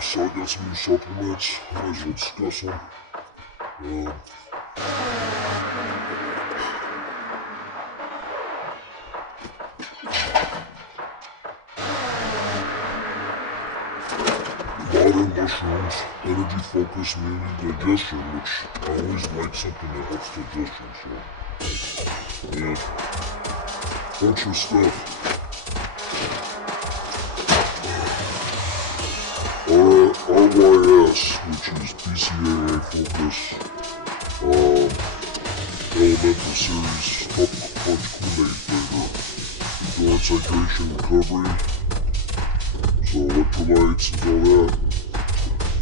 So I got some new supplements. Might as well discuss them. Modern mushrooms, energy focus, immunity, digestion, which I always like something that helps digestion, so. Yeah. Bunch of stuff. RYS, which is BCAA focus, elemental series, tropical punch Kool-Aid flavor, endurance, hydration, recovery, so electrolytes and all that.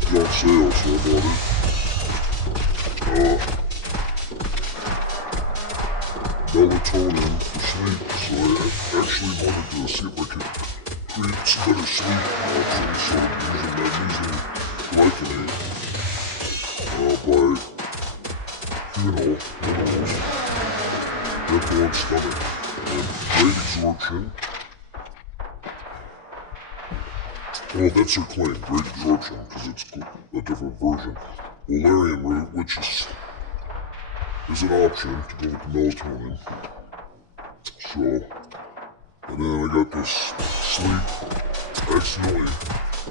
It's on sale, so I bought it. Melatonin for sleep, so I actually wanted to see if I could create some better sleep options, so I'm using magnesium glycinate by minerals, dental and stomach, and great absorption. Well, that's their claim, great absorption, because it's a different version. Valerian root, which is an option to go with the melatonin. So, and then I got this sleep. I accidentally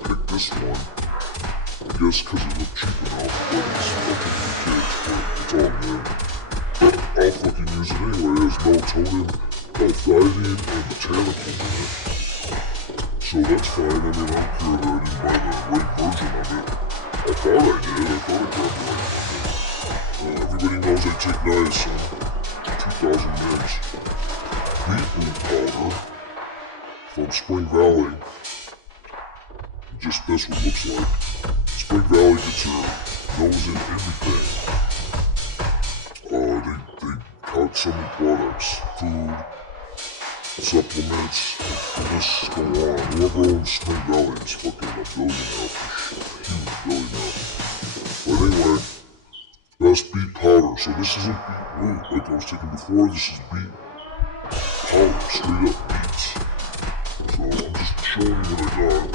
picked this one. I guess because it looked cheap enough, but it's fucking for kids, but it's all good. But I'll fucking use it anyway. It has melatonin, L-theanine, and botanical in it. So that's fine. I mean, I don't care that I didn't buy the right version of it. I thought I did. I thought I got the right one. Everybody knows I take niacin, 2,000 mgs. Beetroot powder from Spring Valley. Just that's what it looks like. Spring Valley gets their nose in everything. They got so many products, food, supplements, and this go on. Whoever owns Spring Valley is fucking a billionaire for shit. Huge billionaire. But anyway, that's beet powder. So this isn't beet root like I was taking before. This is beet powder, straight up beets. So I'm just showing you what I got.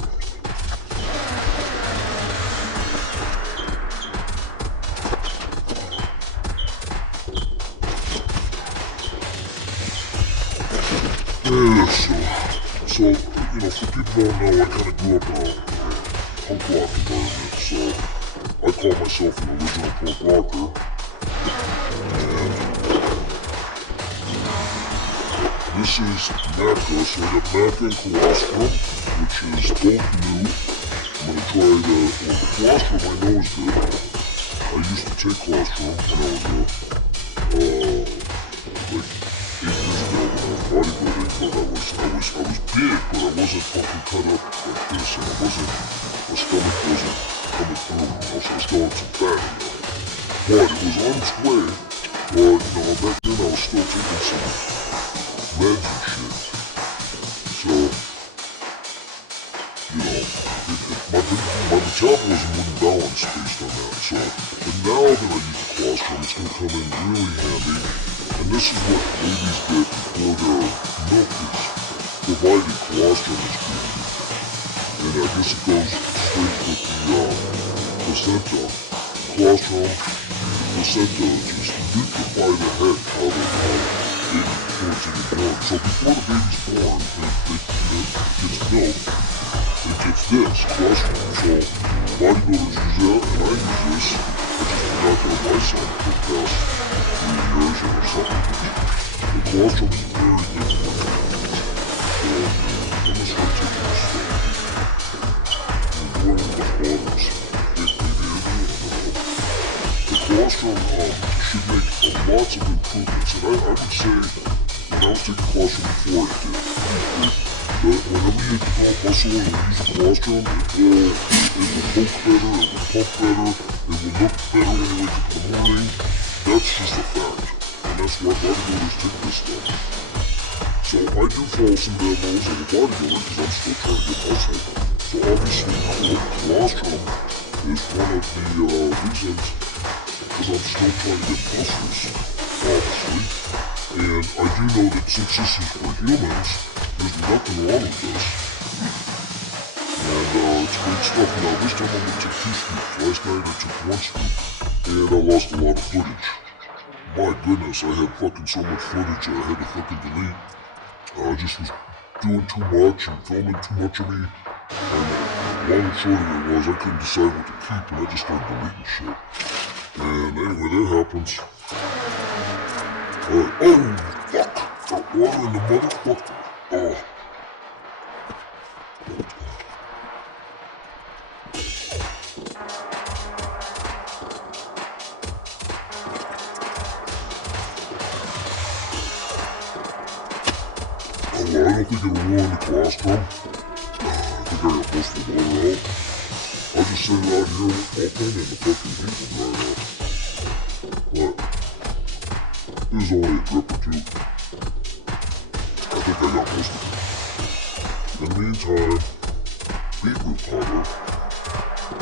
Yeah, so, you know, for people who don't know, I kind of grew up in a punk rock environment, so I call myself an original punk rocker. And this is maca, so I got maca and colostrum, which is both new. I'm gonna try the colostrum I know is good. I used to take colostrum when I was like 8 years ago when I was bodybuilding, but I was big, but I wasn't fucking cut up like this, and my stomach wasn't coming through, you know, so I was going some fat, you know. But it was on its way, but, you know, back then I was still taking some meds and shit. So, you know, my metabolism wouldn't balance based on that, so, but now that I use the colostrum, it's gonna come in really handy. And this is what babies get before their milk is provided. Colostrum is good. And I guess it goes straight with the placenta. Colostrum, placenta just liquefy the head probably baby before it's even born. So before the baby's born, it gets milk, it gets this, colostrum. So bodybuilders use that, and I use this. I just forgot to buy some for the past 3 years or something. The colostrum is very good for you. So I'm gonna start taking this stuff. And going with the waters. The colostrum should make lots of improvements. And I would say, when I was taking colostrum before, it did. Whenever you develop muscle and you use the colostrum, it will poke better, it will pump better, it will look better when you wake up in the morning. That's just a fact. And that's why bodybuilders take this stuff. So I do follow some demos as a bodybuilder because I'm still trying to get muscle. So obviously, colostrum is one of the reasons because I'm still trying to get muscles, obviously. And I do know that since this is for humans, there's nothing wrong with this. And it's great stuff. Now this time I'm gonna take 2 scoops. Last night I took 1 scoop, and I lost a lot of footage. My goodness, I had fucking so much footage I had to fucking delete. I just was doing too much and filming too much of me. And long and short of it was I couldn't decide what to keep, and I just started deleting shit. And anyway, that happens. Alright, oh fuck! Got water in the motherfucker. Oh. Well, I don't think it'll ruin the colostrum. I think I got most of the water out. I'll just set it out here open and the fucking heat will dry out. But there's only a drip or 2. I think I got most of it. In the meantime, beetroot powder.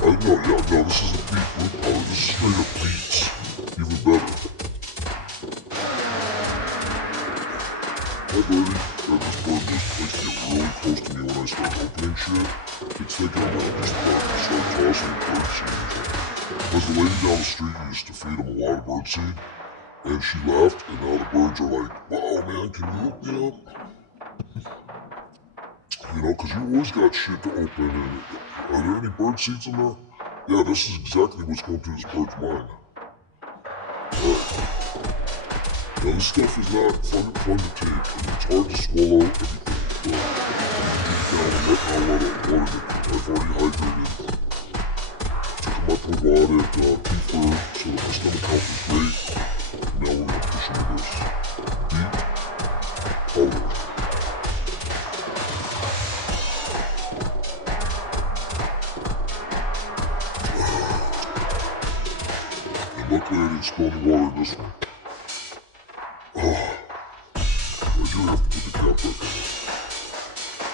No, this isn't beetroot powder. This is straight up beets. Even better. Hi, birdie. This bird just likes to get really close to me when I start opening shit. It's thinking I'm gonna just start tossing bird seeds. Because the lady down the street used to feed him a lot of bird seed, and she left, and now the birds are like, wow, man, can you hook me up? You know, because you always got shit to open, and are there any bird seeds in there? Yeah, this is exactly what's going through this bird's mind. Alright. Now this stuff is not fun to take, and it's hard to swallow everything, but you can down right now a lot of water. I've already hydrated. Took my probiotic kefir, so that my stomach health is great. Now we're gonna push into this beet powder. And luckily I didn't spill any water in this one. I do have to put the cap back on.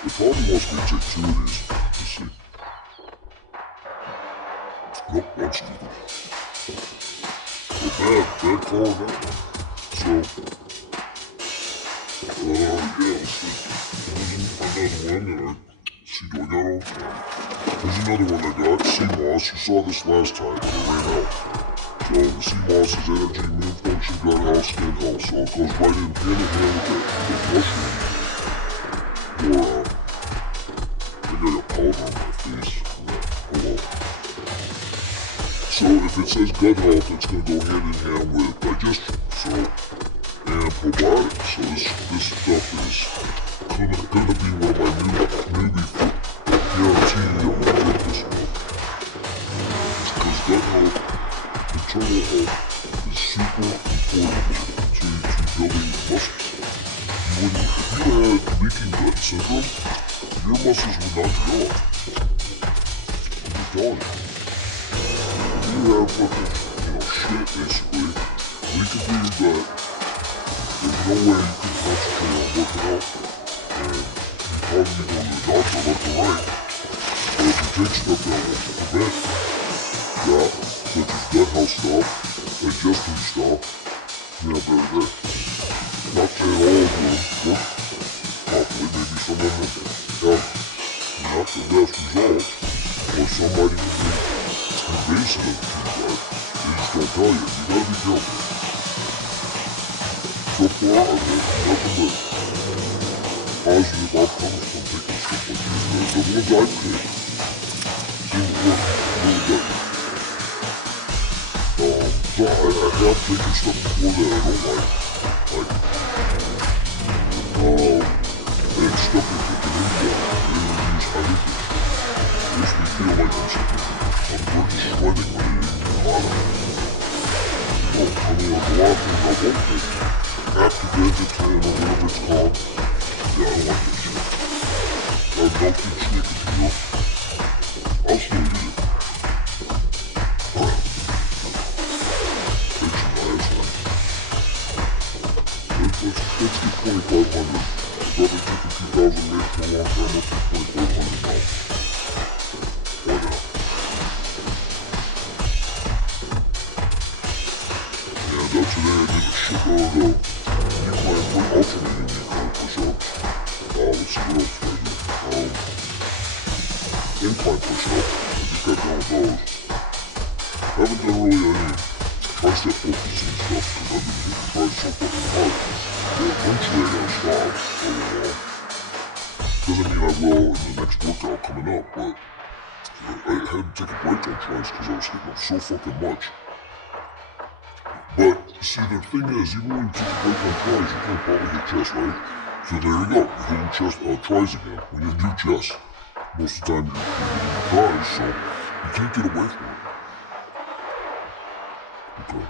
It probably wants me to take 2 of these. Let's see. Nope, 1 scoop. Well, bad call on that one. So, yeah, let's see. There's another one that see, do I got all? There's another one I got, sea moss. You saw this last time, but it ran out. So the sea moss is energy, immune function, gut health, skin health. So it goes right in hand with mushroom. Or, I got a powder on my face. Oh well. So if it says gut health, it's going to go hand in hand with digestion. So, and probiotics. So this stuff is going to be one of my newbie guarantee I'm going to drink this one. Because gut health, internal health is super important to building muscles. If you had leaking gut syndrome, your muscles would not develop. I'm just telling you. If you have fucking, shit basically leaking through your gut, there's no way you can concentrate on working out, and you probably be going to the doctor left or right. But if you take stuff that will prevent that, such as gut health stuff, digestion stuff, better there. Not saying all of them work properly, maybe some of them have not the best results, or some might even be invasive to the gut. They just don't tell you. You gotta be careful. So far, I've had nothing but positive outcomes from taking stuff like this. The ones I've taken seem to work really good. So I have taken stuff before that I don't like and stuff that they can India, they will use honeycomb. Makes me feel like I'm just sweating when I eat a lot of it. Well, I mean, there's a lot of things I won't take. Active or whatever it's called. Yeah, I don't like that shit. Melted chicken, I'll still eat it. Let's get 2,500. Probably taking 2,000 makes for a long time. Let's get 2,500 now. Why not? And today I did a shitload of equine alternating equine push-ups. Let's see what else I do. incline push-up. I just got done with those. Haven't done really any tricep focusing stuff because I've been hitting tries so fucking hard. But eventually I gotta stop for a while. Doesn't mean I will in the next workout coming up, but I had to take a break on tries because I was hitting them so fucking much. But see, the thing is, even when you take a break on tries, you can probably hit chest, right? So there you go, you're hitting chest, tries again when you do chest. Most of the time you're hitting tries, so you can't get away from it. Okay.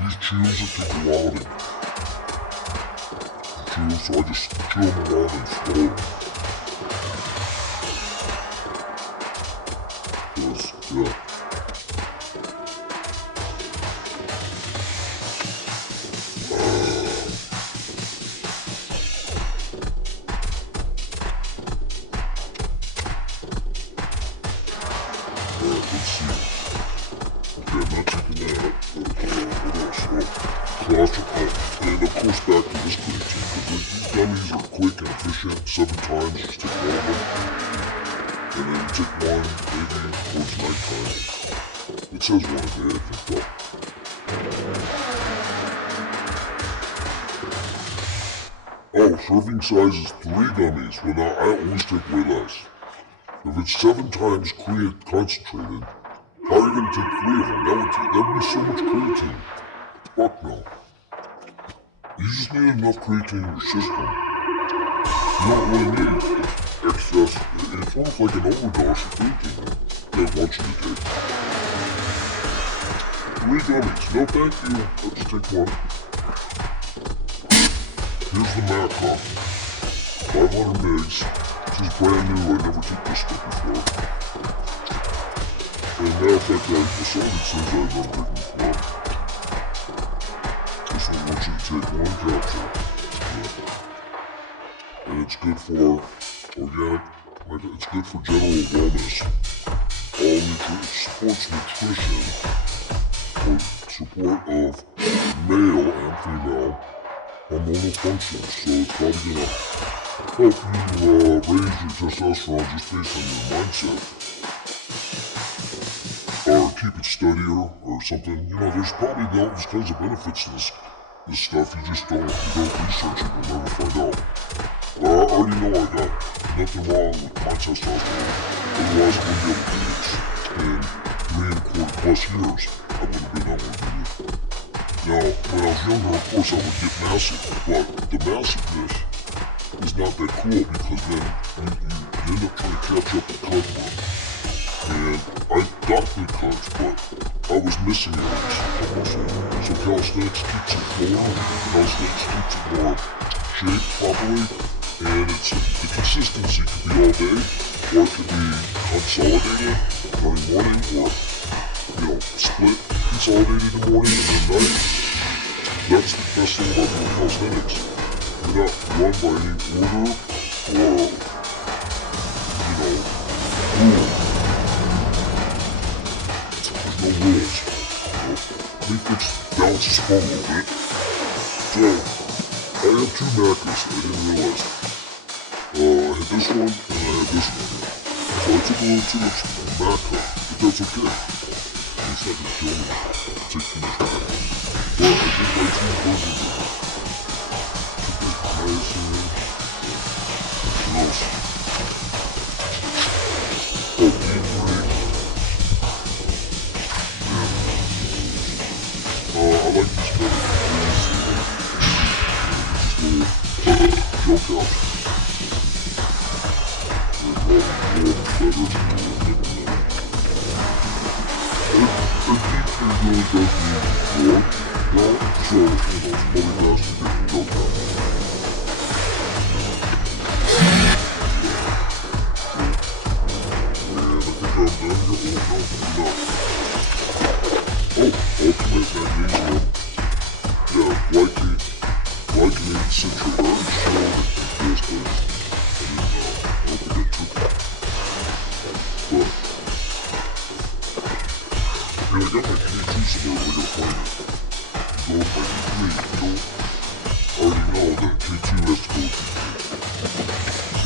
These chews are taking a while to chew, so I just chew them along and slow. Because, yeah. Let's see. Okay, I'm not taking that up. What else? And of course back to this creatine, because these gummies are quick and efficient. 7 times, just take one of them. And then take one, maybe towards nighttime. It says one a day, I think, though. Oh, serving size is 3 gummies. Well, now I always take way less. If it's 7 times concentrated, how are you going to take 3 of them? That would be so much creatine. Fuck no. You just need enough creatine in your system. You don't really need excess. It's almost like an overdose of creatine that wants you to take. 3 gummies. No thank you. Let's take one. Here's the Mac cup. 500 mgs. This is brand new. I never took this stuff before. And matter of fact, the solid says I've never taken before. This one wants you to take 1 capsule. Yeah. And it's good for organic, it's good for general wellness. It supports nutrition for support of male and female hormonal functions. So it's probably gonna help you raise your testosterone just based on your mindset. Or keep it steadier or something. You know, there's probably all these kinds of benefits to this stuff. You just don't research it, you'll never find out. But I already know I got nothing wrong with my testosterone. Otherwise I wouldn't be able to do this. In 3 and 1/4+ years, I wouldn't have been able to do it. Now, when I was younger, of course, I would get massive, but the massiveness is not that cool because then you end up trying to catch up with cunt work. And I got good cunts, but I was missing areas of muscle. So calisthenics keeps it more, calisthenics keeps it more shaped properly, and the consistency could be all day, or it could be consolidated during morning, or split consolidated in the morning and then night. That's the best thing about doing calisthenics. You're not run by any order or, rule. There's no rules. I think it's balance is fun a little bit. So, I have 2 Macas, I didn't realize. I had this one and I had this one. So I took a little too much Maca, but that's okay. It's not gonna kill me. I'll take too much Maca. But I did like 2 versions of it. What else? Oh, deep break. Yeah. I like this better. Joke out. A deep break really does need more. Well, so, it's probably best to get the joke out. Ultimate magnesium. Yeah, glycine citrate. I already showed it in this place. I don't think I took it. But, I got my K2 somewhere, we're gonna find it. Go with my D3, you don't already know that K2 has to go with D3. So,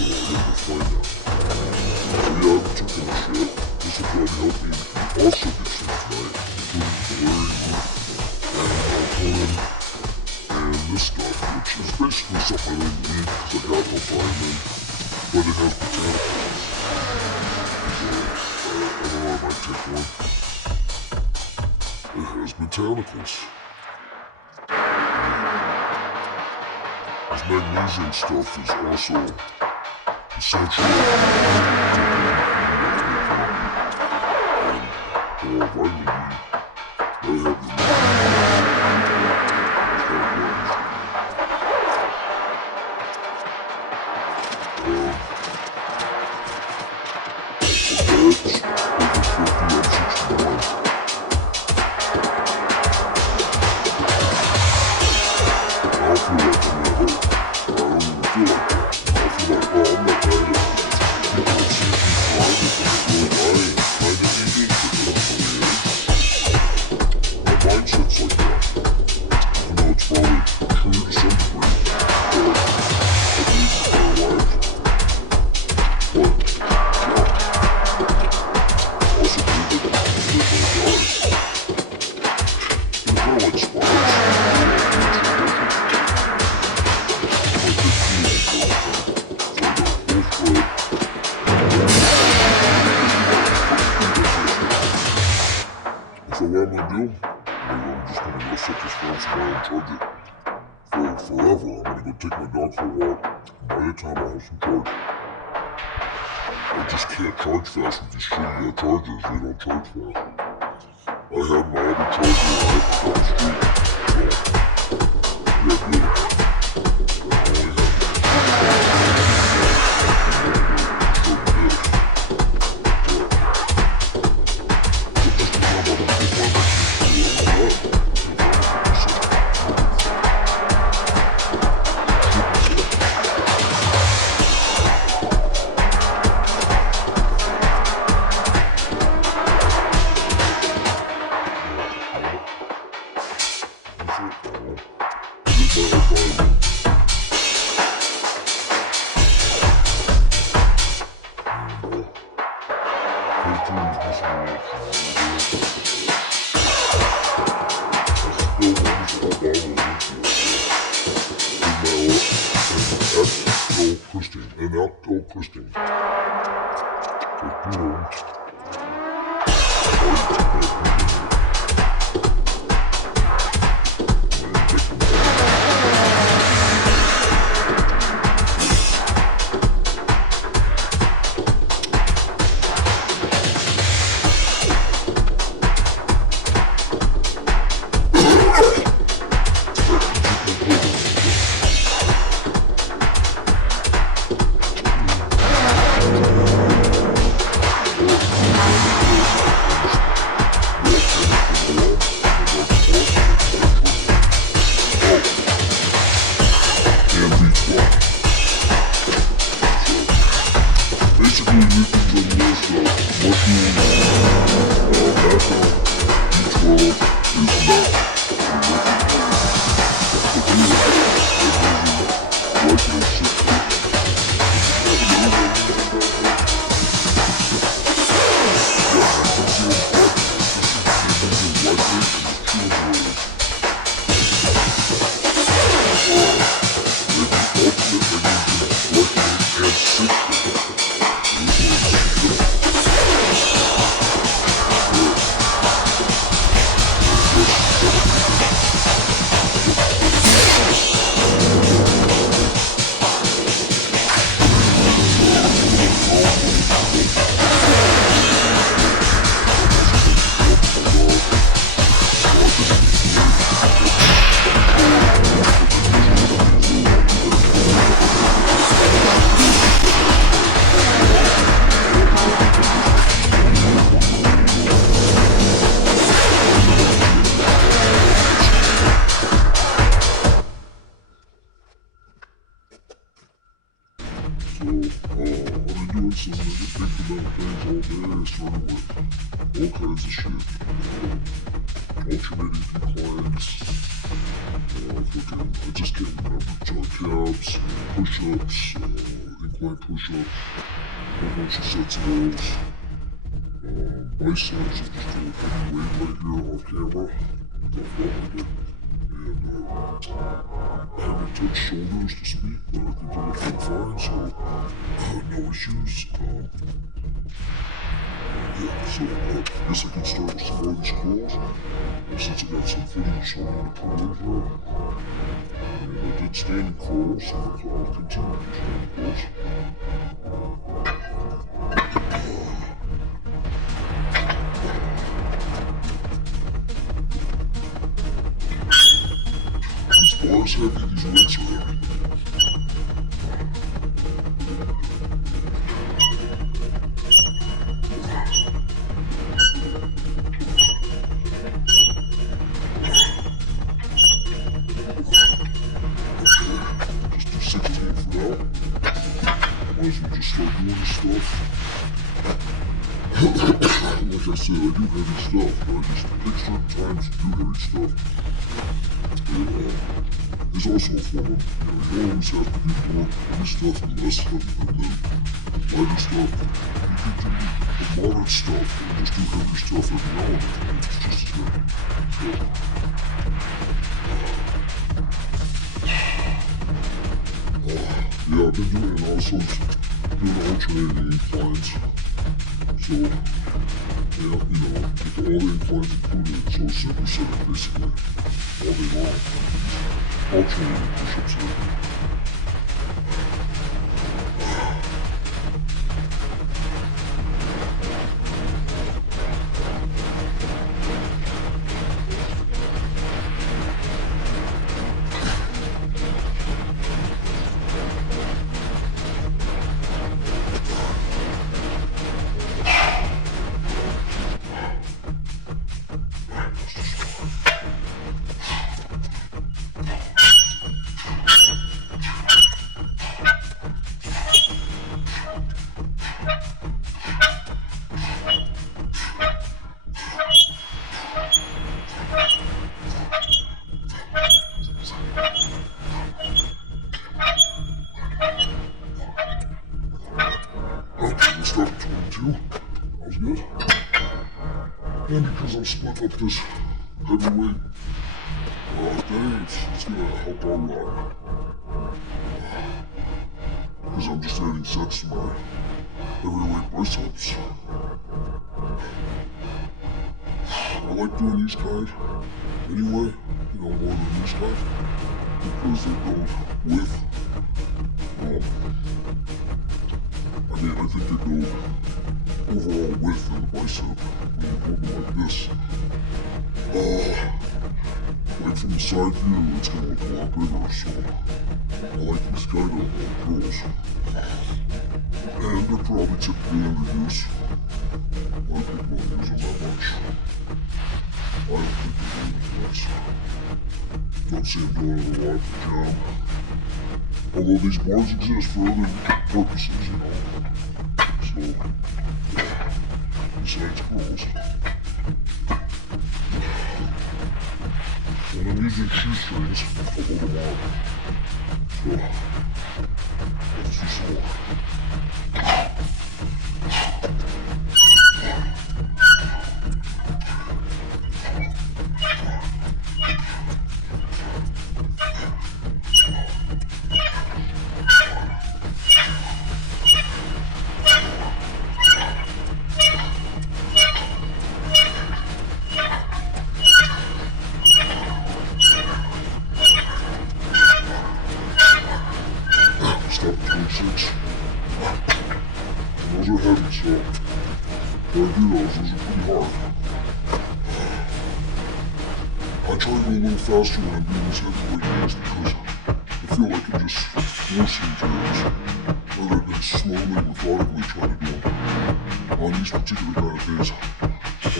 play now. So yeah, I'm taking a shit. This will probably help me also get sleep tonight, including valerian, and melatonin, and this stuff, which is basically something I didn't need because I got no vitamin, but it has botanicals. So, I don't know, I might take one. It has botanicals. This magnesium stuff is also essential. And vitamin D, they have your So what I'm gonna do, I'm just gonna go set this phone somewhere and charge it for forever. I'm gonna go take my dog for a walk. By the time I have some charge, I just can't charge fast with these shitty chargers. They don't charge fast. I have my other charger right on the street. So, yeah, good. And outdoor Christian. Push-ups, plank push-ups, a whole bunch of sets of those. Biceps, I just do a heavy weight right here off camera. Don't fall like it. And I haven't touched shoulders to speak, but I think they look fine, so no issues. Yeah, so I guess I can start with some more of these curls. Since I got some footage I want to put over. And I did standing curls, so I'll continue to do standing curls. These bars heavy, these weights are heavy. Might as well just start doing this stuff. Like I said, I do heavy stuff, but I just pick certain times to do heavy stuff. And, there's also a form of, you always have to do more heavy stuff and less heavy than lighter stuff. You can do the moderate stuff and just do heavy stuff every now and then. It's just as good. Yeah, I've been doing also doing alternating inclines. So, yeah, with all the inclines included, so it's superset basically all day long. Alternating push-ups there. Start 22. That was good. And because I'm splitting up this heavyweight day, it's gonna help our run. Because I'm just adding sets to my heavyweight biceps. I like doing these kind anyway, more than these kind, because they go with, I think they go overall width in the bicep when you hold them like this. Like from the side view, it's gonna look a lot bigger, so I like these kind of curls. And they're probably typically underused. A lot of people don't use them that much. I don't think they're doing much. Don't see them doing it a lot at the gym. Although these bars exist for other purposes, So, besides curls. When I'm using shoestrings, I'll hold them on. So, let's do some more. Stop 26. And those are heavy, so when I do those are pretty hard. I try to go a little faster when I'm doing these heavyweight days because I feel like I'm just forcing things rather than slowly, methodically trying to do them. On these particular kind of days, I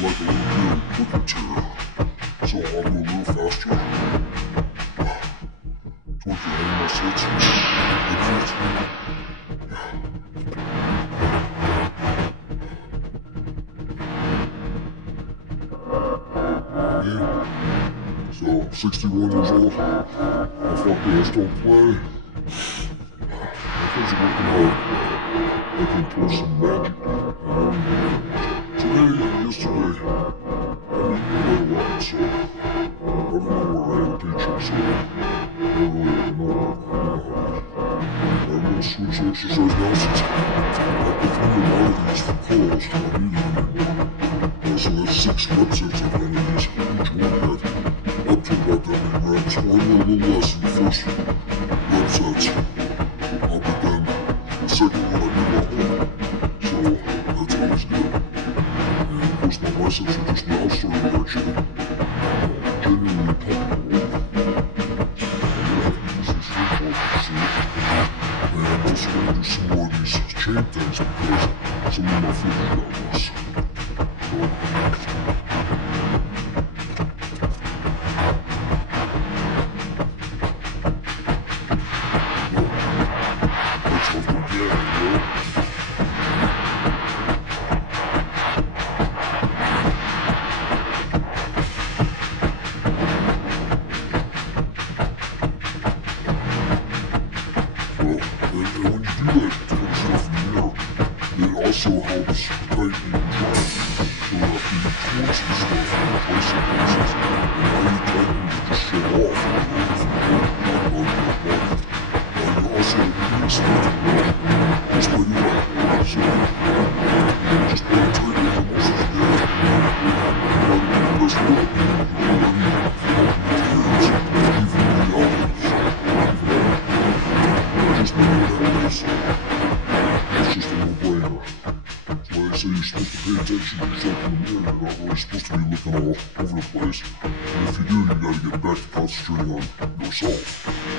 like a little bit of quicker tear, so I'll do a little faster. Towards the end of my sets, So, 61 years old, I fucking just don't play. My first was working hard, I can pour some magic today and yesterday, I didn't play a lot, so I don't know where I had a paycheck, so I don't really know I'm gonna switch to exercise now since I've been doing a lot of these for calls, I don't need it anymore. So that's 6 websites I've done of these, each one had up to about that many reps, or a little less in the first websites. But then the second one I did at home, so that's always good. And of course my biceps are just now starting to actually genuinely pump a little. I have to use this football to see it. And I'm also going to do some more of these chain things because some of my foot has got this. Also helps tighten your joint. So after you twist and stuff in place places, and now you tighten it just show off from your body. You also release it just by doing that. So just by tightening the muscles there, you do the best work. Just by doing that base. It's just a no-brainer. So you're supposed to pay attention to yourself in the mirror. You're not really supposed to be looking all over the place. And if you do, you gotta get back to concentrating on yourself.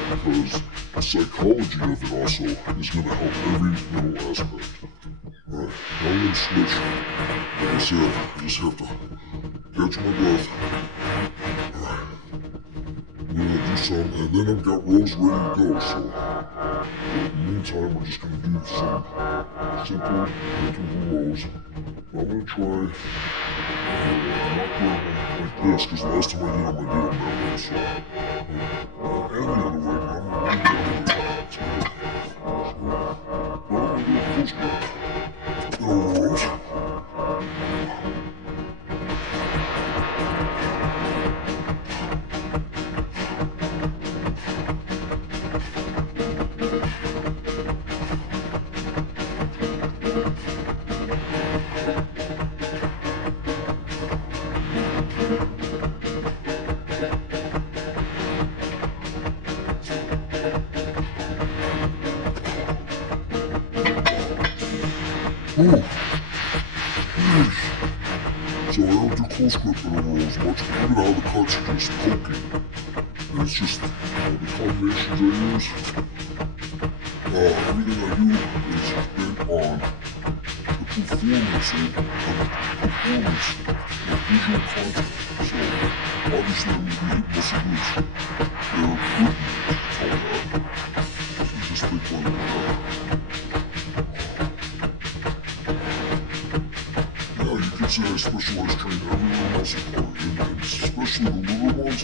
Because the psychology of it also is gonna help every little aspect. Alright, now I'm gonna switch. Like I said, I just have to catch my breath. Alright. I'm gonna do some, and then I've got rows ready to go, so in the meantime, we're just gonna do some simple interval rows. I'm gonna try not doing them like this, because last time I did them that way, so and the other way, but I'm gonna do the other way. So, I'm gonna do a close grip. Interval rows. Ooh. So I don't do close grip intervals much, even out of the cuts are just poking. And it's just the combinations I use. Everything I do is bent on the performance of visual content. So obviously I'm going to be muscle groups. They're important to all that. So just think like that. Say I specialize training every little muscle part, and especially the little ones,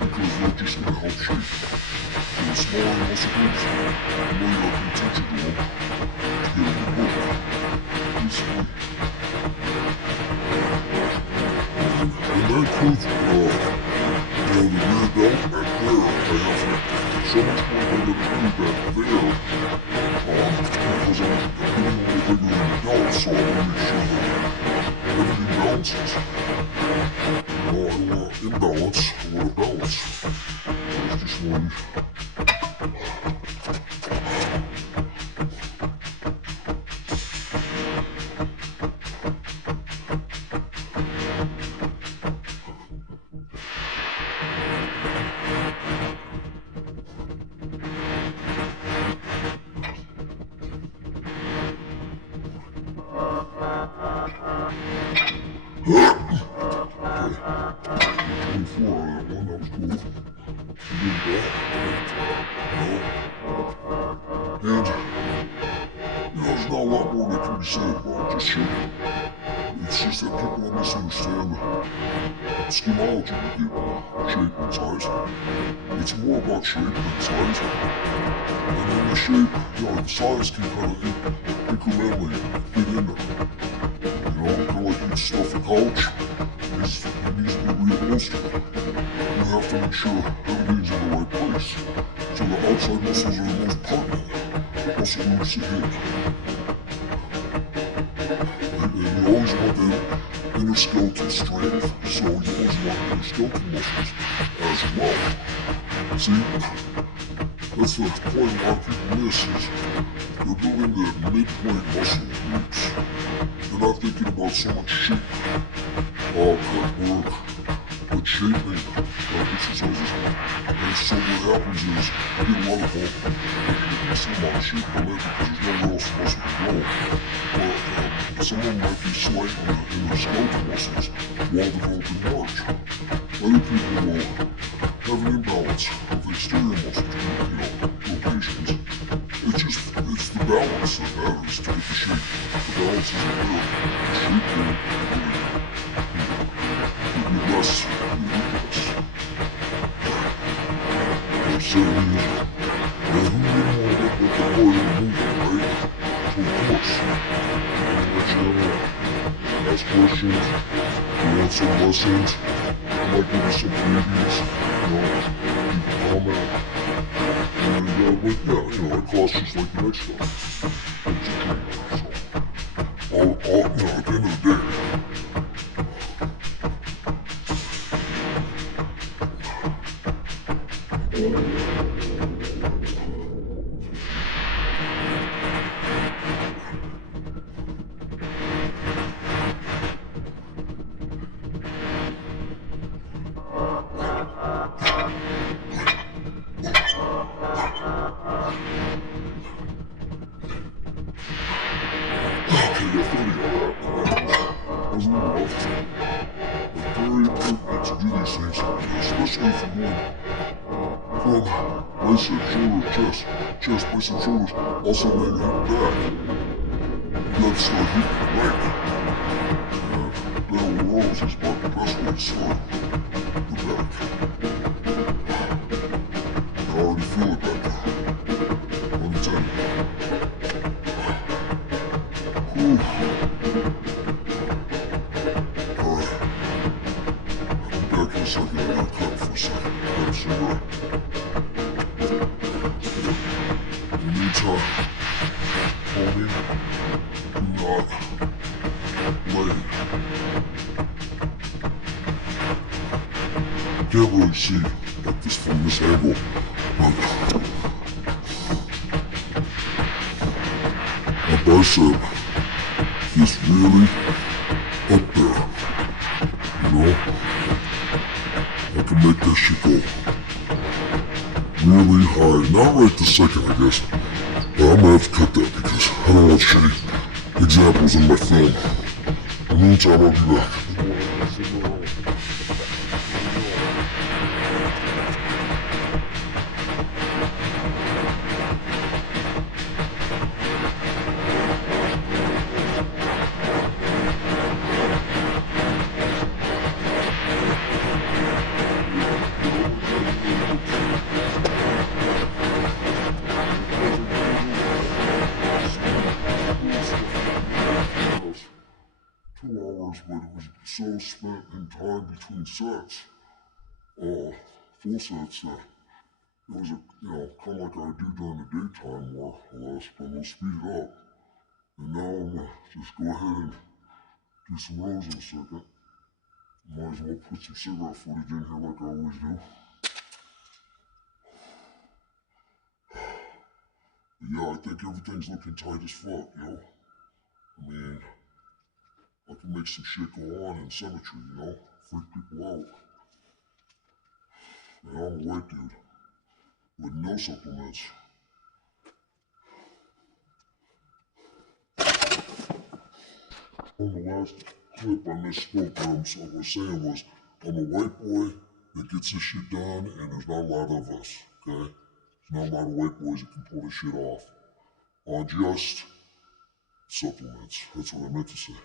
because they're just going to help shape. So the smaller muscle groups, the more you have to touch it to them to get them to work. Basically. And that includes, the rear delt back there. I have so much more than to do back there, because I'm doing all the regular delts, so I want to make sure that everything balances. I don't want imbalance, I want a balance. It's just one. And there's not a lot more that can be said about just shooting. It's just that people misunderstand the schemology of getting shape and size. It's more about shape than size. And then the shape, the size can kind of incrementally fit in there. Kind of like you'd stuff a couch. It needs to be reupholstered. You have to make sure everything's in the right place. So the outside muscles are the most pertinent. Muscle groups to hit. And you always want that inner skeletal strength, so you always want inner skeletal muscles as well. See, that's the point a lot of people miss is they're building the midpoint muscle groups. They're not thinking about so much shape, cut work, but shaping exercises. And so what happens is you get a lot of some amount of shape in there because there's nowhere else the muscle can go. But some of them might be slight in their skeletal muscles while developing large. Other people will have an imbalance of exterior muscles, rotations. It's the balance that matters to get the shape. The balance isn't there. The shape will be less ridiculous. They're saying, who wouldn't want to look like the boy in the movie, right? So of course, let you ask questions, you want some lessons, I might give you some freebies, leave a comment. But yeah, it costs just like the next stuff. It's a treatment, so. At the end of the day, especially if you're going from bicep, shoulder, chest, bicep, shoulders, also then hit back. You gotta start hitting the leg. Battle rows is about the best way to start the back. I already feel it back there. On the 10. Whew. Alright. I'll be back in a second. I gotta cut for a second. Grab a cigarette. In the meantime, homie, do not lay. Can't really see like this from this angle, but my bicep is really up there, I can make that shit go really high. Not right this second, I guess, but I'm gonna have to cut that because I don't want shitty examples in my film. In the meantime, I'll be back. But it was so spent in time between sets, full sets, that it was kind of like I do during the daytime more or less, but I'm gonna speed it up. And now I'm gonna just go ahead and do some rows in a second. Might as well put some cigarette footage in here like I always do. But yeah, I think everything's looking tight as fuck, I mean, I can make some shit go on in symmetry, freak people out. And I'm a white dude with no supplements. On the last clip I misspoke. What I was saying was, I'm a white boy that gets this shit done, and there's not a lot of us, okay? There's not a lot of white boys that can pull this shit off on just supplements. That's what I meant to say.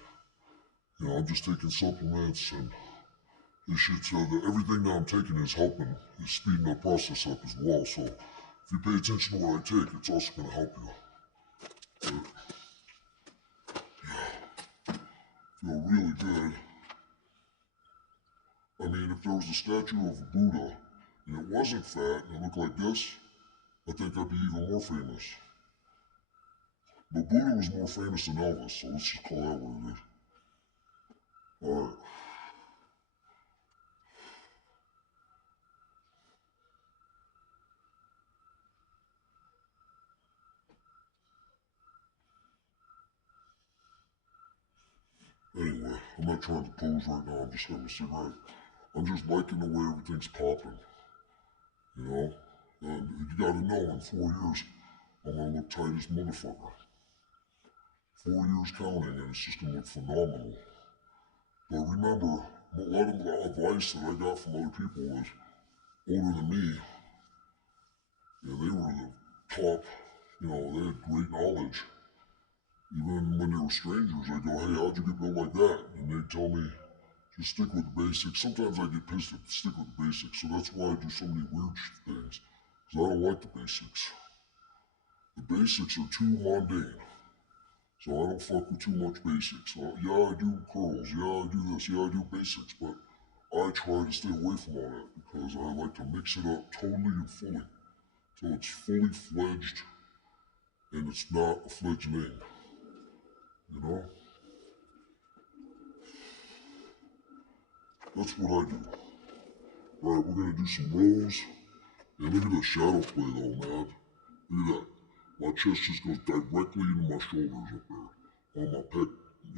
I'm just taking supplements and this shit. So that everything that I'm taking is helping, is speeding the process up as well. So if you pay attention to what I take, it's also going to help you. But, feel really good. I mean, if there was a statue of Buddha and it wasn't fat and it looked like this, I think I'd be even more famous. But Buddha was more famous than Elvis, so let's just call that what it is. Alright. Anyway, I'm not trying to pose right now, I'm just having a cigarette. I'm just liking the way everything's popping. You know? And you gotta know, in 4 years, I'm gonna look tight as motherfucker. 4 years counting, and it's just gonna look phenomenal. But remember, a lot of the advice that I got from other people was older than me. Yeah, they were the top, they had great knowledge. Even when they were strangers, I go, hey, how'd you get built like that? And they'd tell me, just stick with the basics. Sometimes I get pissed at stick with the basics, so that's why I do so many weird things. Because I don't like the basics. The basics are too mundane. So I don't fuck with too much basics. Yeah, I do curls. Yeah, I do this. Yeah, I do basics. But I try to stay away from all that because I like to mix it up totally and fully. So it's fully fledged and it's not a fledgling. You know? That's what I do. Alright, we're gonna do some rolls. And look at the shadow play though, man. Look at that. My chest just goes directly into my shoulders up there. On my pec.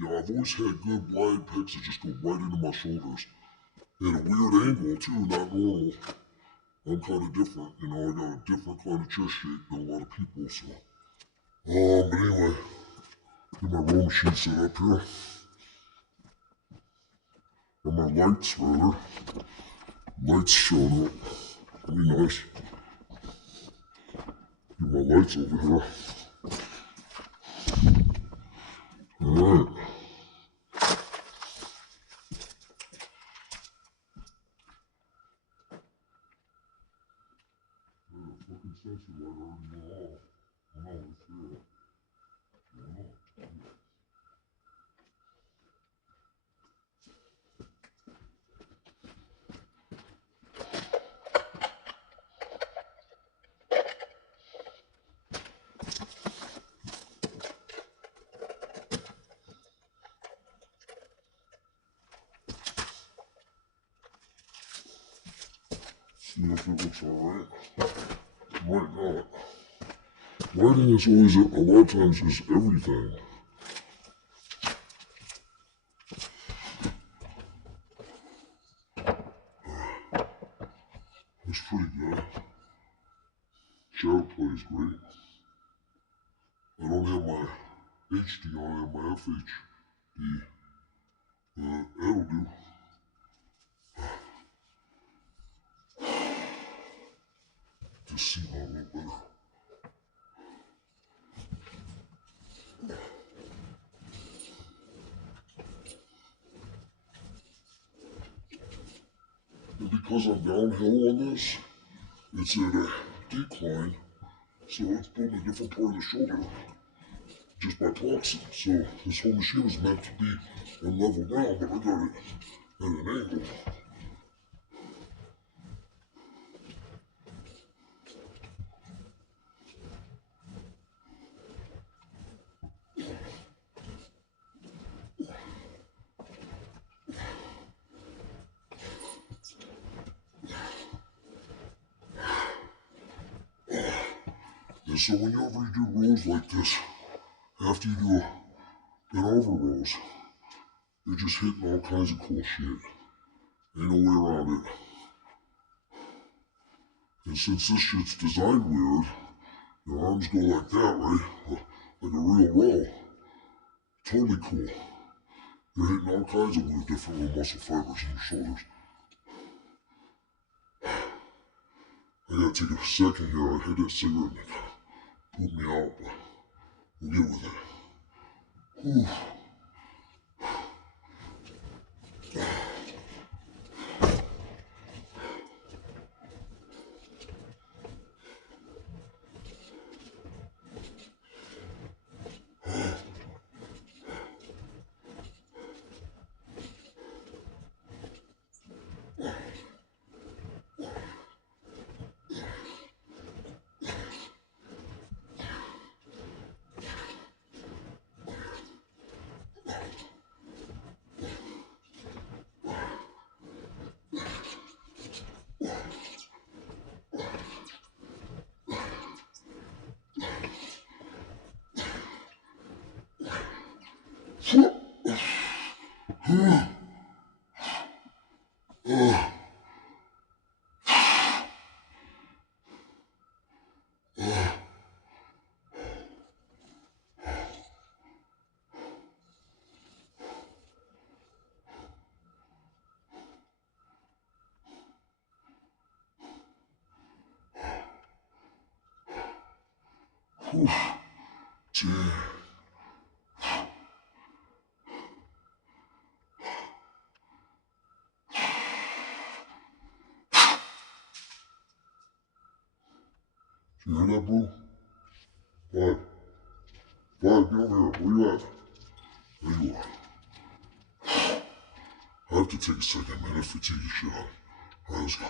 I've always had good wide pecs that just go right into my shoulders. And a weird angle too, not normal. I'm kind of different, I got a different kind of chest shape than a lot of people, so. But anyway, get my roll machine set up here. Or my lights, rather. Lights showing up. That'd be nice. Get my lights over here. Alright. Fucking sensor light already went off. I know, it's there. I know. See if it looks alright. Might not. Lighting is always, a lot of times, is everything. It's pretty good. Shadow play is great. I don't have my HD on, I have my FHD. That'll do. Just see how a little better. And because I'm downhill on this, it's at a decline, so it's pulling a different part of the shoulder just by proxy. So this whole machine was meant to be on level ground, but I got it at an angle. And so whenever you do rolls like this, after you do bent over rolls, you're just hitting all kinds of cool shit. Ain't no way around it. And since this shit's designed weird, your arms go like that, right? Like a real roll. Totally cool. You're hitting all kinds of weird different little muscle fibers in your shoulders. I gotta take a second here. I hit that cigarette and it pooped me out, but we'll get with it. Whew. Damn. You hear that, boo? Five. Five, get over here. Where you at? There you are. I have to take a second, man. I have to take a shot. Alright, let's go.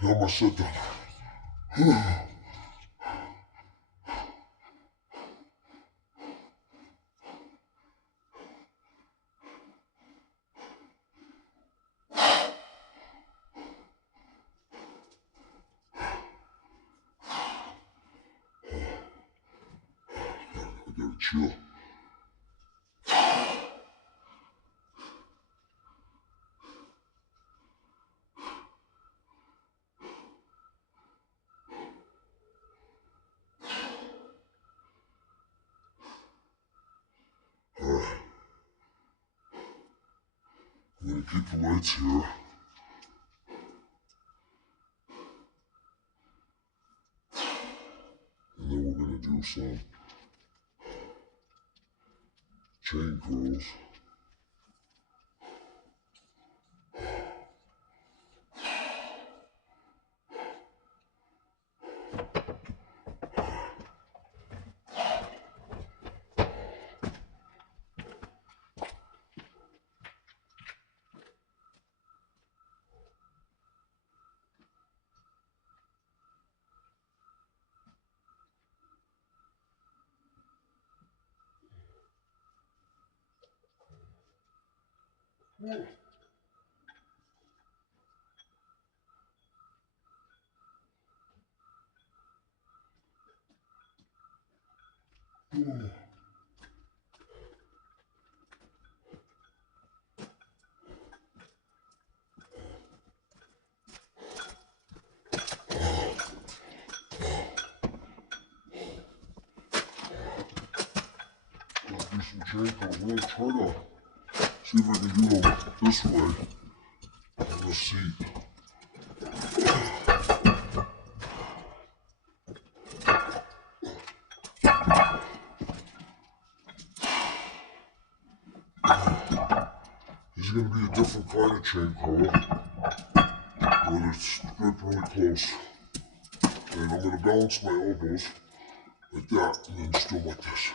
I almost shut down. I gotta chill. Alright. I'm gonna keep the lights here. And then we're gonna do some chain curls. Do some chain curls. I'm gonna try to see if I can do them this way on the seat. This is gonna be a different kind of chain curl, but it's gripped really close. And I'm gonna balance my elbows like that, and then just do like this.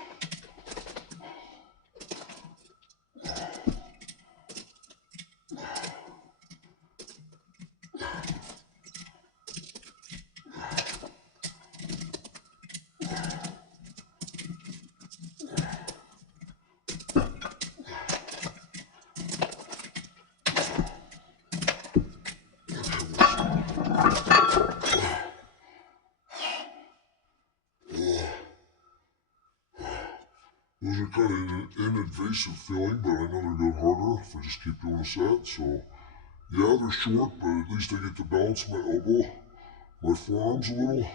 Those are kind of an invasive feeling, but I know they're get harder if I just keep doing a set. So, yeah, they're short, but at least I get to balance my elbow, my forearms a little,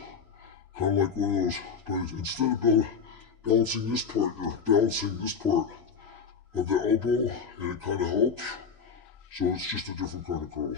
kind of like one of those. But instead of balancing this part, you're balancing this part of the elbow, and it kind of helps. So it's just a different kind of curl.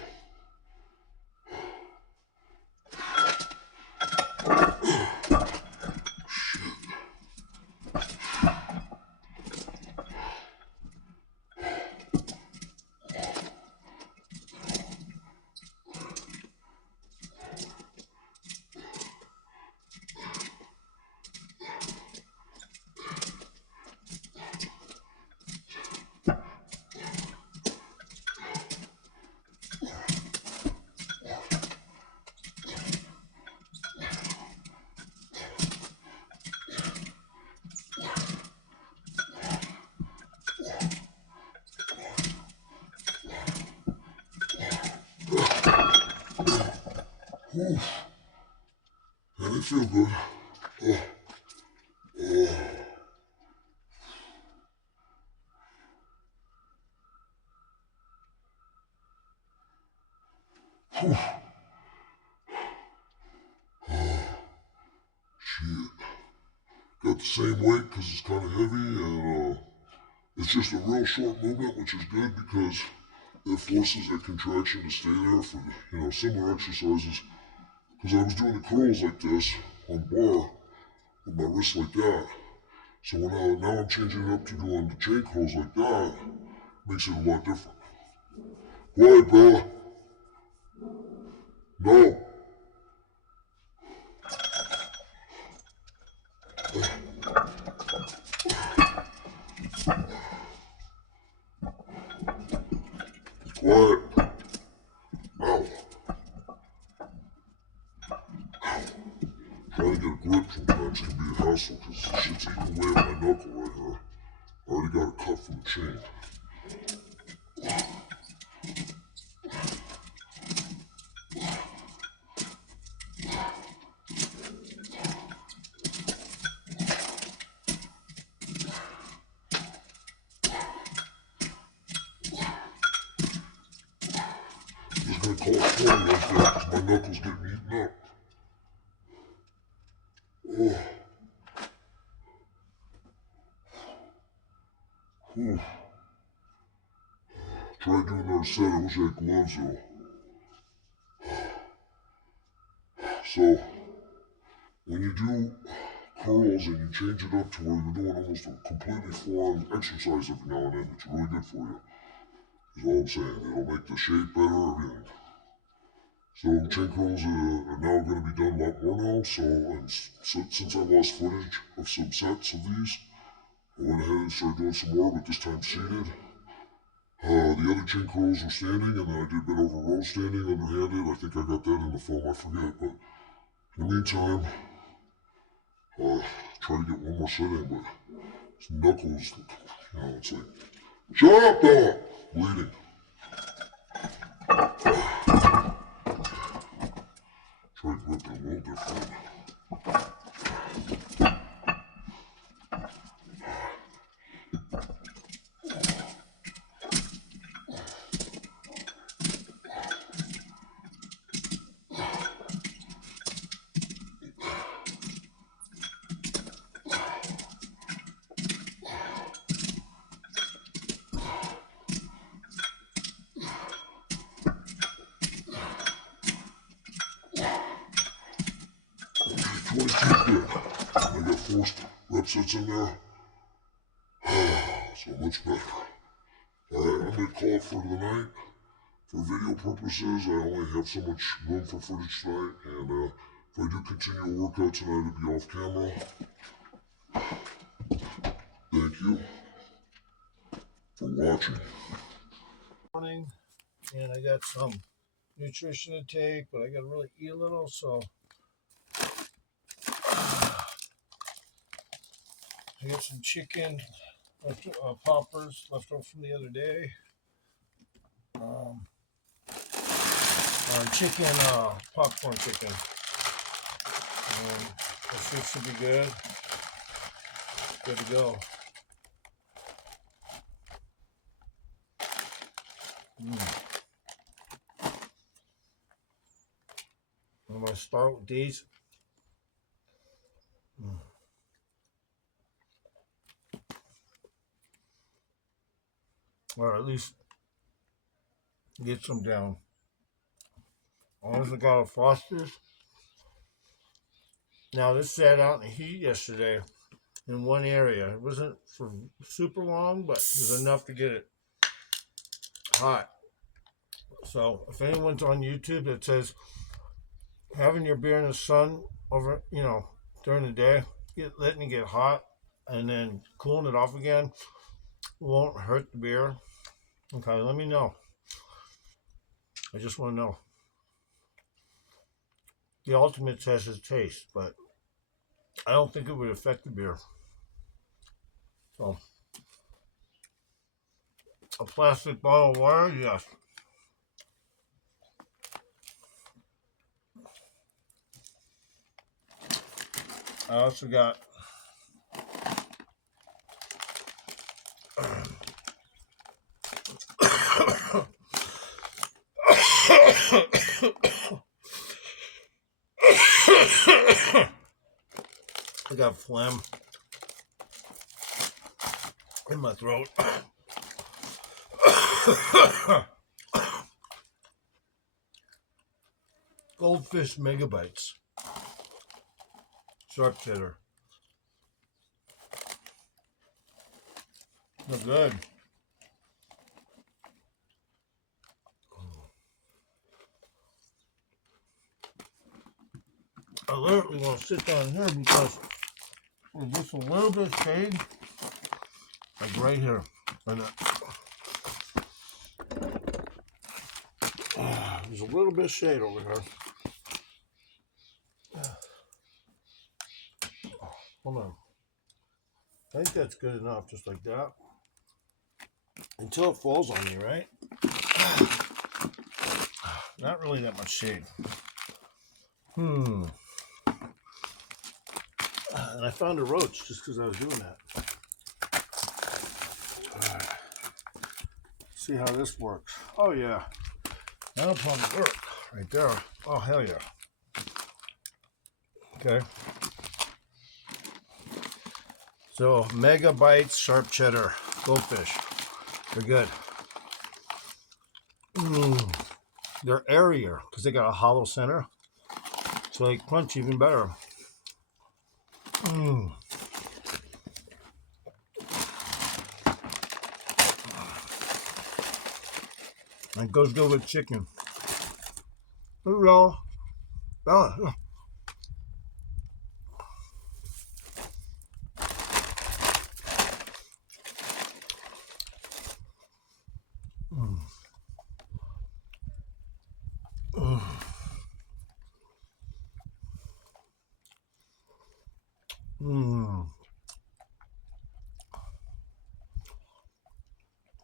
Whew. And they feel good. Oh, oh. Whew. Shit. Got the same weight because it's kind of heavy, and it's just a real short movement, which is good because it forces that contraction to stay there for similar exercises. Because I was doing the curls like this on the bar with my wrist like that. So now I'm changing it up to doing the chain curls like that. Makes it a lot different. Quiet, Bella. No. Quiet. Ow. Trying to get a grip sometimes can be a hassle because this shit's eating away at my knuckle right here. I already got a cut from the chain. Just gonna call it 20 right there because my knuckle's getting eaten up. Oh. Whew. Try doing another set. I wish I had gloves though. So, when you do curls and you change it up to where you're doing almost a completely foreign exercise every now and then, it's really good for you. Is all I'm saying. It'll make the shape better, everything. So chain curls are now going to be done a lot more now. So since I lost footage of some sets of these, I went ahead and started doing some more, but this time seated. The other chain curls were standing, and then I did a bit over row standing, underhanded. I think I got that in the film, I forget. But in the meantime, try to get one more set in, but his knuckles, it's like, shut up, dog! Bleeding. Try to grip it a little different. Good. I got 4 rep sets in there. So much better. Alright, I'm going to call it for the night. For video purposes, I only have so much room for footage tonight, and if I do continue a workout tonight, it'll be off camera. Thank you for watching. Morning, and I got some nutrition to take, but I got to really eat a little, so I got some chicken poppers left over from the other day. Chicken, popcorn chicken. This should be good. Good to go. I'm going to start with these. Or at least get some down. I also got a Foster's. Now this sat out in the heat yesterday in one area. It wasn't for super long, but it was enough to get it hot. So if anyone's on YouTube that says having your beer in the sun over, during the day, letting it get hot and then cooling it off again won't hurt the beer. Okay, let me know. I just want to know. The ultimate test is taste, but I don't think it would affect the beer. So, a plastic bottle of water, yes. I also got I got phlegm in my throat. Goldfish Megabites. Sharp cheddar. They're good. I literally want to sit down here because with just a little bit of shade, like right here. And there's a little bit of shade over here. Hold on. I think that's good enough, just like that. Until it falls on me, right? Not really that much shade. And I found a roach just because I was doing that. See how this works. Oh yeah. That'll probably work right there. Oh hell yeah. Okay. So Megabites sharp cheddar goldfish. They're good. They're airier because they got a hollow center. So they crunch even better. And it goes good with chicken. Here we go. Oh.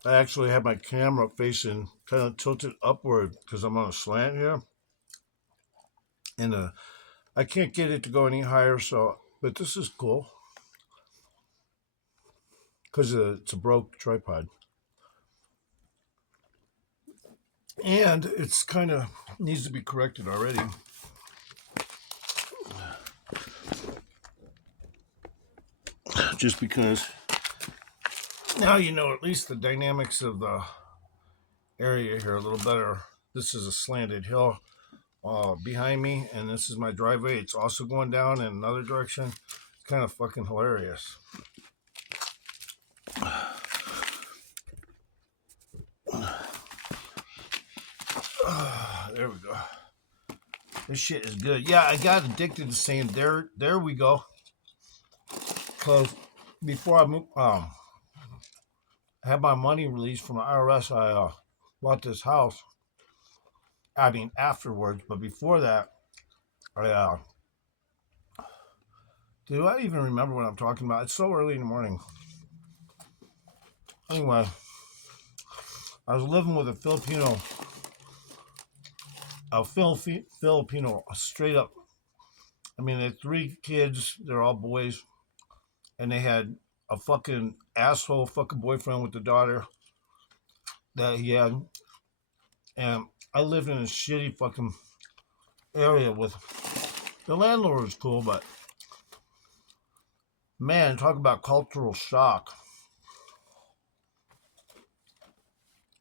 I actually have my camera facing kind of tilted upward because I'm on a slant here. And I can't get it to go any higher, so, but this is cool. Because it's a broke tripod. And it's kind of needs to be corrected already. Just because now you know at least the dynamics of the area here a little better. This is a slanted hill behind me, and this is my driveway. It's also going down in another direction. It's kind of fucking hilarious. There we go. This shit is good. Yeah, I got addicted to saying there we go. Because before I had my money released from the IRS, I bought this house. I mean, afterwards, but before that, do I even remember what I'm talking about? It's so early in the morning. Anyway, I was living with a Filipino, straight up. I mean, they had 3 kids. They're all boys. And they had a fucking asshole fucking boyfriend with the daughter that he had. And I lived in a shitty fucking area with the landlord was cool, but man, talk about cultural shock.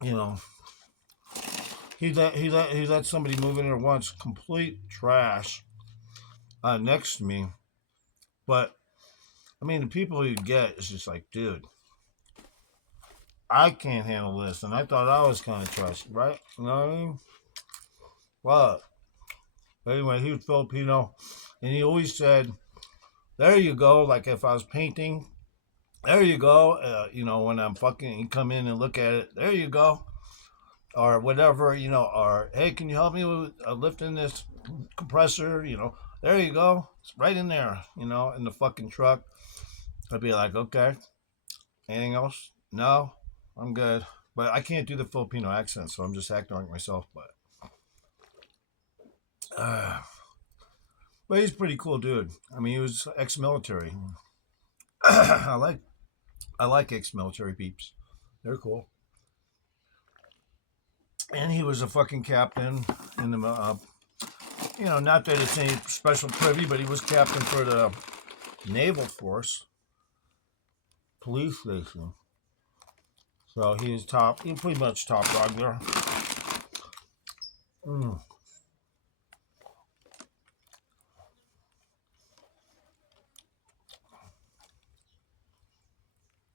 You know, he let somebody move in there once, complete trash, next to me. But I mean, the people you get is just like, dude, I can't handle this, and I thought I was kind of trusty, right? You know what I mean? But anyway, he was Filipino, and he always said, "There you go." Like if I was painting, there you go. You know, when I'm fucking, you come in and look at it. There you go, or whatever. You know, or hey, can you help me with lifting this compressor? You know, there you go. It's right in there. You know, in the fucking truck. I'd be like, okay. Anything else? No, I'm good. But I can't do the Filipino accent, so I'm just acting like myself. But But he's a pretty cool dude. I mean, he was ex-military. I like ex-military peeps. They're cool. And he was a fucking captain in the, not that it's any special privy, but he was captain for the Naval Force police station. So he's pretty much top dog there.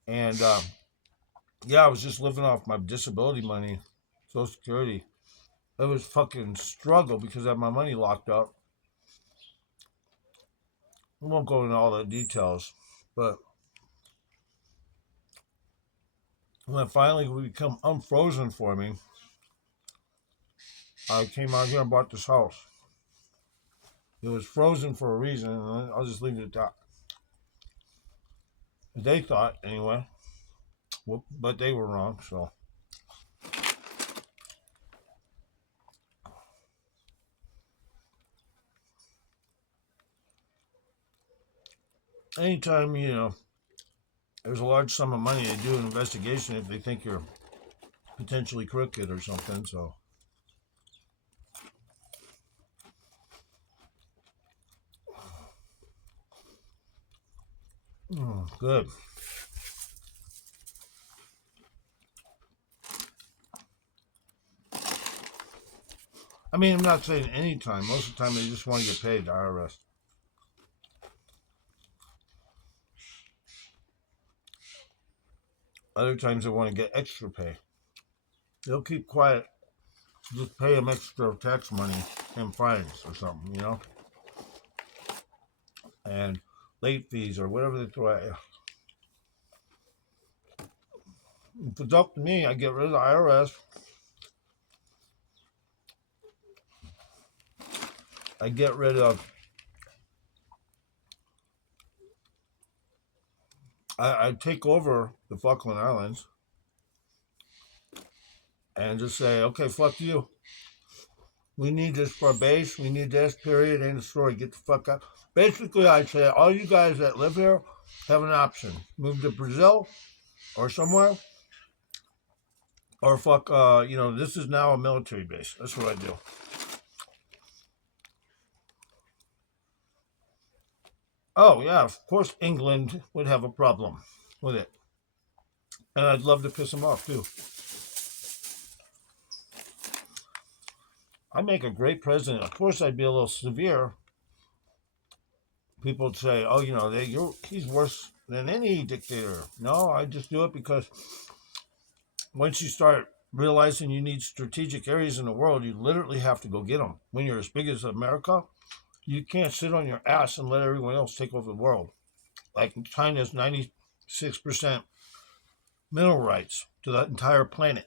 And I was just living off my disability money, Social Security. It was fucking struggle because I had my money locked up. I won't go into all the details, but when it finally would become unfrozen for me, I came out here and bought this house. It was frozen for a reason, and I'll just leave it at that. They thought, anyway. But they were wrong, so. Anytime, there's a large sum of money to do an investigation if they think you're potentially crooked or something, so. Good. I mean, I'm not saying any time. Most of the time, they just want to get paid, the IRS. Other times, they want to get extra pay. They'll keep quiet. Just pay them extra tax money and fines or something, And late fees or whatever they throw at you. If it's up to me, I get rid of the IRS. I get rid of. I take over the Falkland Islands and just say, okay, fuck you. We need this for a base. We need this, period. End of story. Get the fuck out. Basically, I say, all you guys that live here have an option. Move to Brazil or somewhere. Or fuck, this is now a military base. That's what I do. Oh, yeah, of course England would have a problem with it. And I'd love to piss them off, too. I make a great president. Of course, I'd be a little severe. People would say, oh, he's worse than any dictator. No, I just do it because once you start realizing you need strategic areas in the world, you literally have to go get them. When you're as big as America, you can't sit on your ass and let everyone else take over the world. Like China's 96% mineral rights to the entire planet.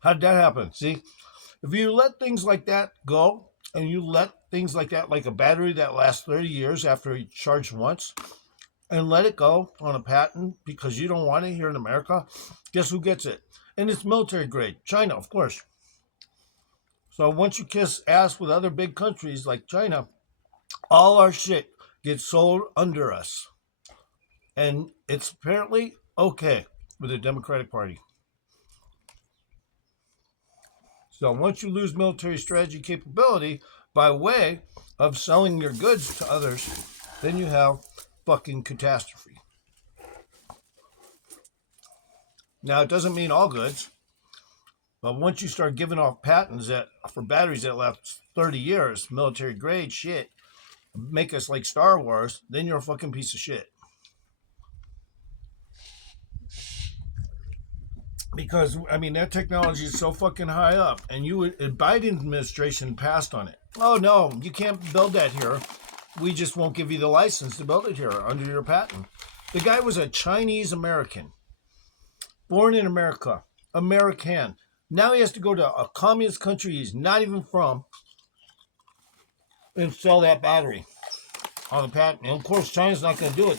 How did that happen? See, if you let things like that go, and you let things like that, like a battery that lasts 30 years after you charge once, and let it go on a patent because you don't want it here in America, guess who gets it? And it's military grade. China, of course. So once you kiss ass with other big countries like China, all our shit gets sold under us. And it's apparently okay with the Democratic Party. So once you lose military strategy capability by way of selling your goods to others, then you have fucking catastrophe. Now, it doesn't mean all goods, but once you start giving off patents for batteries that last 30 years, military grade shit, make us like Star Wars, then you're a fucking piece of shit. Because, that technology is so fucking high up, and Biden administration passed on it. Oh, no, you can't build that here. We just won't give you the license to build it here under your patent. The guy was a Chinese American, born in America, American. Now he has to go to a communist country he's not even from and sell that battery on the patent. And of course, China's not going to do it.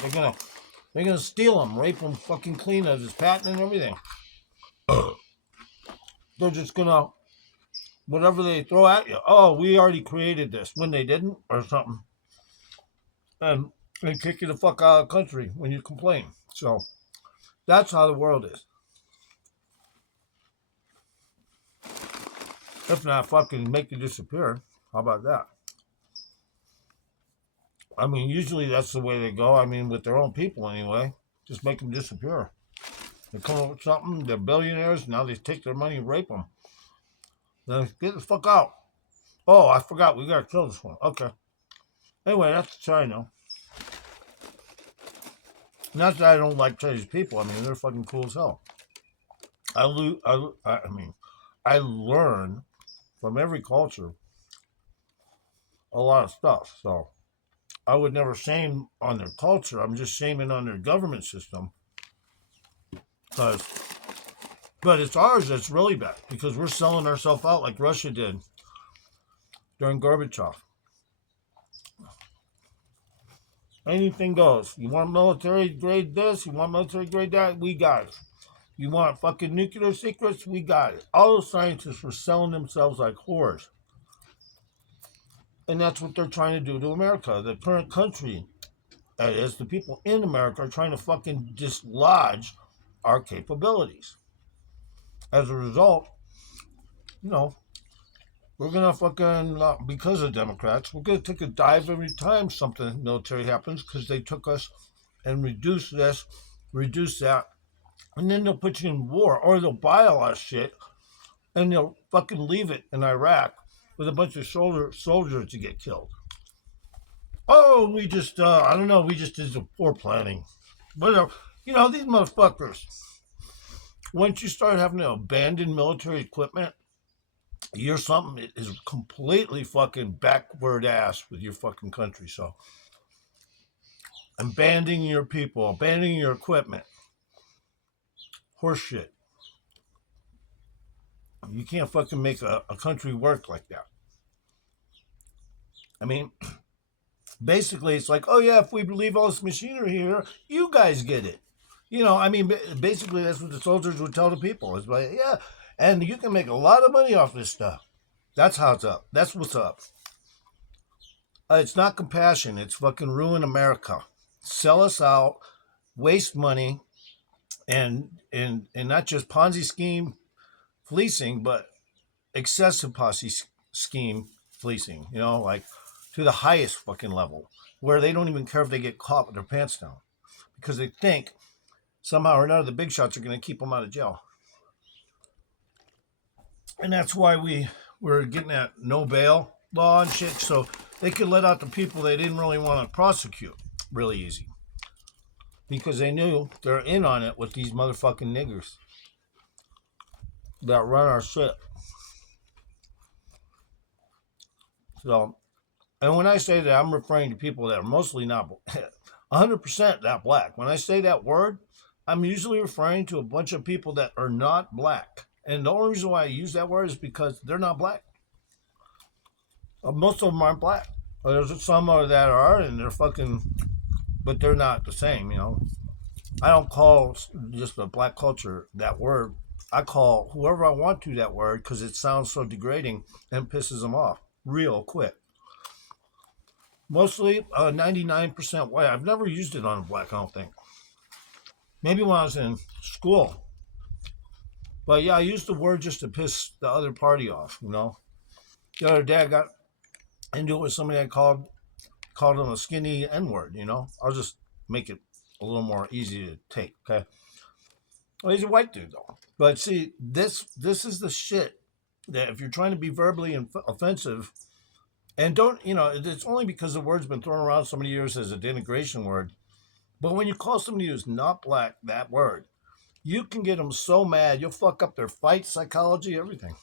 They're gonna steal him, rape him fucking clean of his patent and everything. They're just gonna whatever they throw at you. Oh, we already created this when they didn't, or something, and they kick you the fuck out of the country when you complain. So that's how the world is. If not, fucking make you disappear. How about that? I mean, usually that's the way they go. I mean, with their own people anyway. Just make them disappear. They come up with something, they're billionaires, now they take their money and rape them. Then get the fuck out. Oh, I forgot, we gotta kill this one. Okay. Anyway, that's China. Not that I don't like Chinese people. I mean, they're fucking cool as hell. I mean, I learn from every culture a lot of stuff. So I would never shame on their culture. I'm just shaming on their government system. But it's ours that's really bad because we're selling ourselves out like Russia did during Gorbachev. Anything goes. You want military grade this? You want military grade that? We got it. You want fucking nuclear secrets? We got it. All those scientists were selling themselves like whores. And that's what they're trying to do to America. The current country, that is, the people in America are trying to fucking dislodge our capabilities. As a result, we're going to fucking, because of Democrats, we're going to take a dive every time something military happens because they took us and reduced this, reduce that, and then they'll put you in war or they'll buy a lot of shit and they'll fucking leave it in Iraq with a bunch of soldiers to get killed. Oh, we just, I don't know, we just did some poor planning. But, these motherfuckers, once you start having to abandon military equipment, you're something that is completely fucking backward ass with your fucking country. So, abandoning your people, abandoning your equipment, horseshit. You can't fucking make a country work like that. I mean, basically, it's like, oh yeah, if we leave all this machinery here, you guys get it. Basically, that's what the soldiers would tell the people. It's like, yeah, and you can make a lot of money off this stuff. That's how it's up. That's what's up. It's not compassion. It's fucking ruin America. Sell us out, waste money, and not just Ponzi scheme fleecing, but excessive Ponzi scheme fleecing. Like to the highest fucking level, where they don't even care if they get caught with their pants down, because they think somehow or another the big shots are going to keep them out of jail. And that's why we're getting that no bail law and shit, so they could let out the people they didn't really want to prosecute really easy. Because they knew they're in on it with these motherfucking niggers that run our shit. So, and when I say that, I'm referring to people that are mostly not 100% not black. When I say that word, I'm usually referring to a bunch of people that are not black. And the only reason why I use that word is because they're not black. Most of them aren't black. There's some that are, and they're fucking, but they're not the same, I don't call just the black culture that word. I call whoever I want to that word because it sounds so degrading and pisses them off real quick. Mostly 99% white. I've never used it on a black, I don't think. Maybe when I was in school. But yeah, I used the word just to piss the other party off, The other day I got into it with somebody I called him a skinny N-word, I'll just make it a little more easy to take, okay? Well, he's a white dude, though. But see, this is the shit that if you're trying to be verbally offensive, and don't, it's only because the word's been thrown around so many years as a denigration word, but when you call somebody who's not black that word, you can get them so mad, you'll fuck up their fight psychology, everything.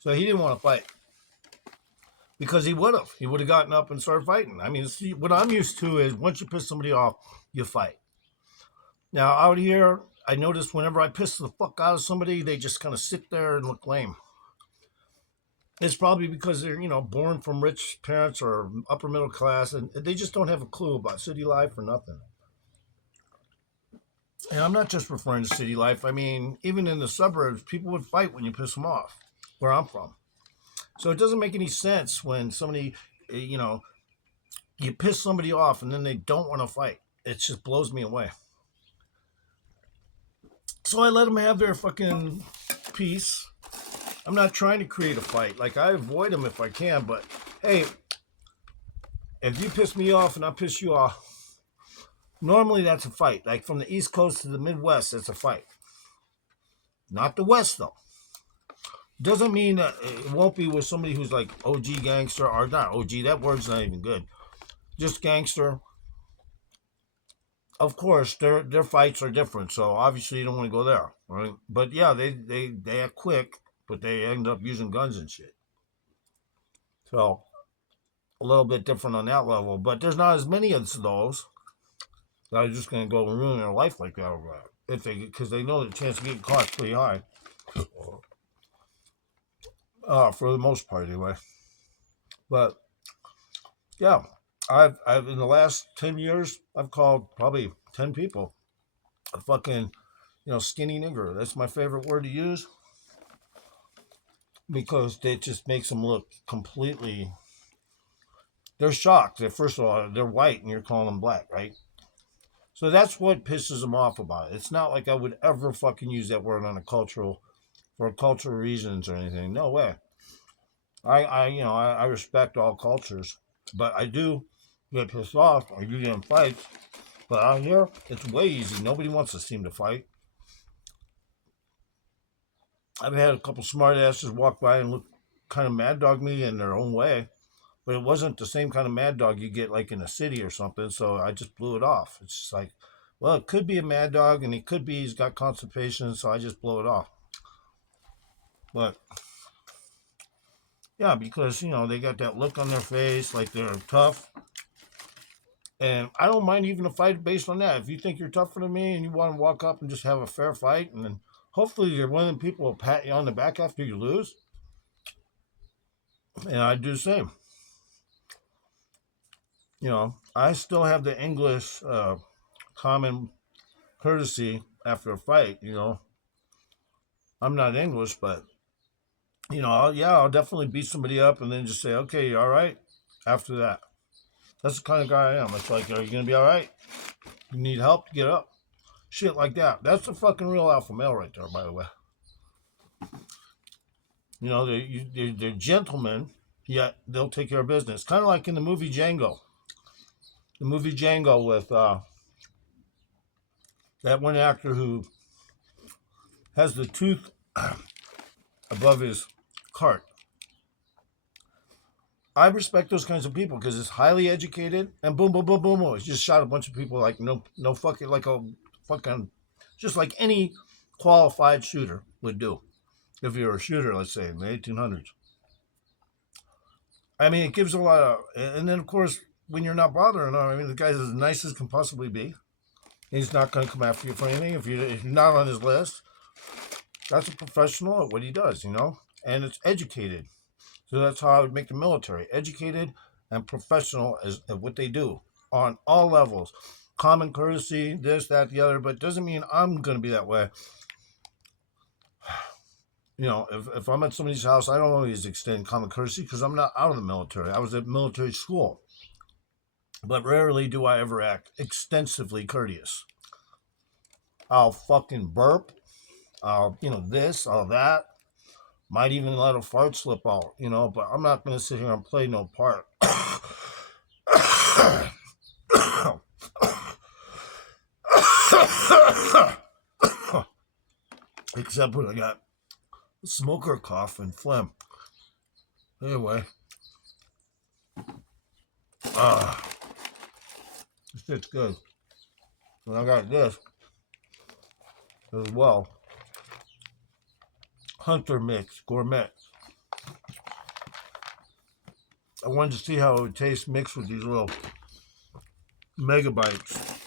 So he didn't want to fight. Because he would have gotten up and started fighting. I mean, see, what I'm used to is once you piss somebody off, you fight. Now, out here, I notice whenever I piss the fuck out of somebody, they just kind of sit there and look lame. It's probably because they're, born from rich parents or upper middle class, and they just don't have a clue about city life or nothing. And I'm not just referring to city life. I mean, even in the suburbs, people would fight when you piss them off, where I'm from. So it doesn't make any sense when somebody, you know, you piss somebody off and then they don't want to fight. It just blows me away. So I let them have their fucking peace. I'm not trying to create a fight. Like, I avoid them if I can, but hey, if you piss me off and I piss you off, normally that's a fight. Like from the East Coast to the Midwest, it's a fight. Not the West, though. Doesn't mean that it won't be with somebody who's like OG gangster, or not OG, that word's not even good. Just gangster. Of course, their fights are different, so obviously you don't want to go there, right? But yeah, they act quick, but they end up using guns and shit. So a little bit different on that level. But there's not as many of those that are just going to go and ruin their life like that over that. If they, because they know the chance of getting caught is pretty high. For the most part, anyway. But yeah, I've in the last 10 years, I've called probably 10 people a fucking, skinny nigger. That's my favorite word to use because it just makes them look completely. They're shocked that first of all they're white and you're calling them black, right? So that's what pisses them off about it. It's not like I would ever fucking use that word for cultural reasons or anything. No way. I respect all cultures, but I do get pissed off or you get in fights. But out here, it's way easy. Nobody wants to seem to fight. I've had a couple smart asses walk by and look kind of mad dog me in their own way, but it wasn't the same kind of mad dog you get like in a city or something. So I just blew it off. It's just like, well, it could be a mad dog, and he's got constipation, so I just blow it off. But yeah, because they got that look on their face like they're tough. And I don't mind even a fight based on that. If you think you're tougher than me and you want to walk up and just have a fair fight, and then hopefully you're one of the people who will pat you on the back after you lose, and I do the same. I still have the English common courtesy after a fight. I'm not English, but I'll definitely beat somebody up and then just say, okay, you all right? After that. That's the kind of guy I am. It's like, are you going to be all right? You need help to get up? Shit like that. That's the fucking real alpha male right there, by the way. They're gentlemen, yet they'll take care of business. Kind of like in the movie Django. The movie Django with that one actor who has the tooth above his cart. I respect those kinds of people because it's highly educated and boom, boom, boom, boom, boom. It's just shot a bunch of people like no fucking, like a fucking, just like any qualified shooter would do. If you're a shooter, let's say in the 1800s. I mean, it gives a lot of, and then of course, when you're not bothering him, I mean, the guy's as nice as can possibly be. He's not going to come after you for anything. If you're not on his list, that's a professional at what he does, and it's educated. So that's how I would make the military educated and professional at what they do on all levels. Common courtesy, this, that, the other, but doesn't mean I'm going to be that way. If I'm at somebody's house, I don't always extend common courtesy because I'm not out of the military. I was at military school. But rarely do I ever act extensively courteous. I'll fucking burp. I'll, this, all that. Might even let a fart slip out, but I'm not going to sit here and play no part. Except when I got smoker cough and phlegm. Anyway. This shit's good. And I got this as well. Hunter Mix Gourmet. I wanted to see how it would taste mixed with these little megabytes.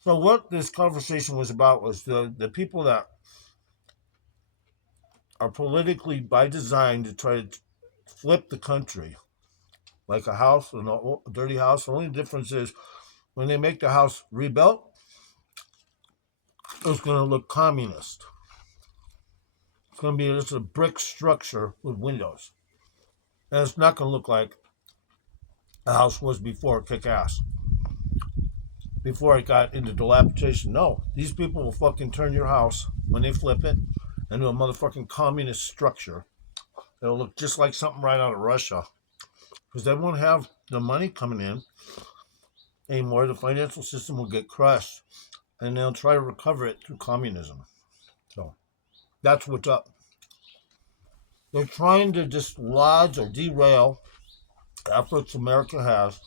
So what this conversation was about was the people that are politically by design to try to flip the country like a house, a dirty house. The only difference is when they make the house rebuilt, it's going to look communist. It's going to be just a brick structure with windows. And it's not going to look like the house was before kick-ass. Before it got into dilapidation. No, these people will fucking turn your house, when they flip it, into a motherfucking communist structure. It'll look just like something right out of Russia. Because they won't have the money coming in anymore. The financial system will get crushed. And they'll try to recover it through communism. So, that's what's up. They're trying to dislodge or derail efforts America has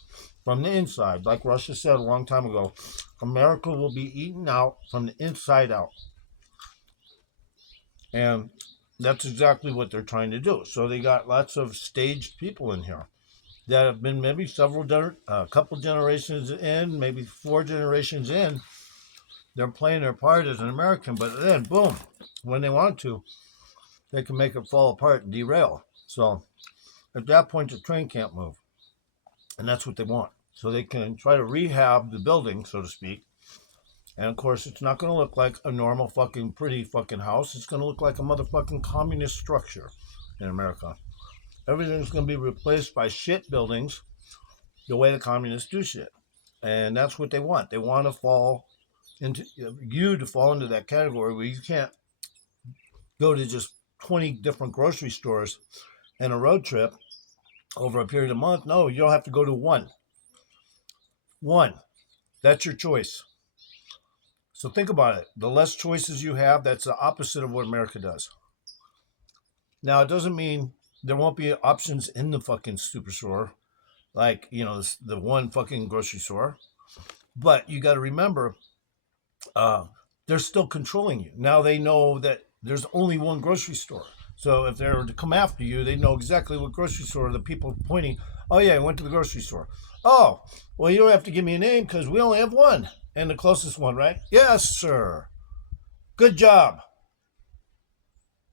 from the inside. Like Russia said a long time ago, America will be eaten out from the inside out. And that's exactly what they're trying to do. So they got lots of staged people in here that have been maybe a couple generations in, maybe 4 generations in. They're playing their part as an American, but then, boom, when they want to, they can make it fall apart and derail. So at that point, the train can't move. And that's what they want. So they can try to rehab the building, so to speak. And of course, it's not going to look like a normal fucking pretty fucking house. It's going to look like a motherfucking communist structure in America. Everything's going to be replaced by shit buildings the way the communists do shit. And that's what they want. They want to fall into that category where you can't go to just 20 different grocery stores and a road trip over a period of a month. No, you don't have to go to one. That's your choice. So think about it. The less choices you have, that's the opposite of what America does. Now, it doesn't mean there won't be options in the fucking superstore, like, the one fucking grocery store. But you got to remember, they're still controlling you. Now they know that there's only one grocery store. So if they were to come after you, they know exactly what grocery store the people pointing. Oh, yeah, I went to the grocery store. Oh, well, you don't have to give me a name because we only have one. And the closest one, right? Yes, sir. Good job.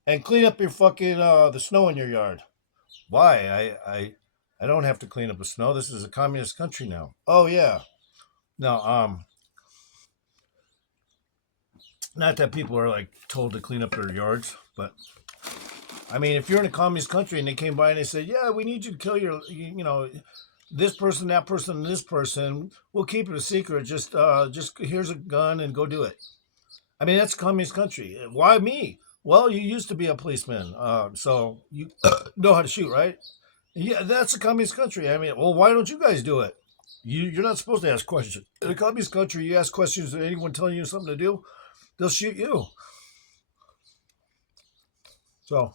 And clean up your fucking, the snow in your yard. Why? I don't have to clean up the snow. This is a communist country now. Oh, yeah. No, not that people are like told to clean up their yards, but I mean, if you're in a communist country and they came by and they said, yeah, we need you to kill this person, that person, and this person, we'll keep it a secret. Just here's a gun and go do it. I mean, that's a communist country. Why me? Well, you used to be a policeman, so you know how to shoot, right? Yeah, that's a communist country. I mean, well, why don't you guys do it? You're not supposed to ask questions. In a communist country, you ask questions to anyone telling you something to do, they'll shoot you. So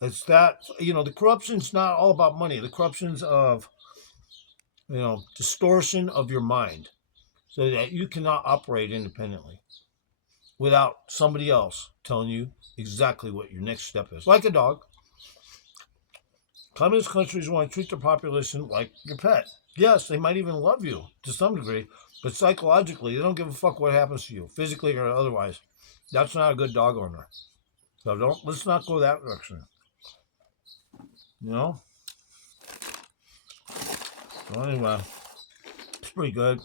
it's that, the corruption's not all about money. The corruption's of, distortion of your mind so that you cannot operate independently without somebody else telling you exactly what your next step is. Like a dog. Communist countries want to treat their population like your pet. Yes, they might even love you to some degree, but psychologically, they don't give a fuck what happens to you, physically or otherwise. That's not a good dog owner. So let's not go that direction. So anyway, it's pretty good.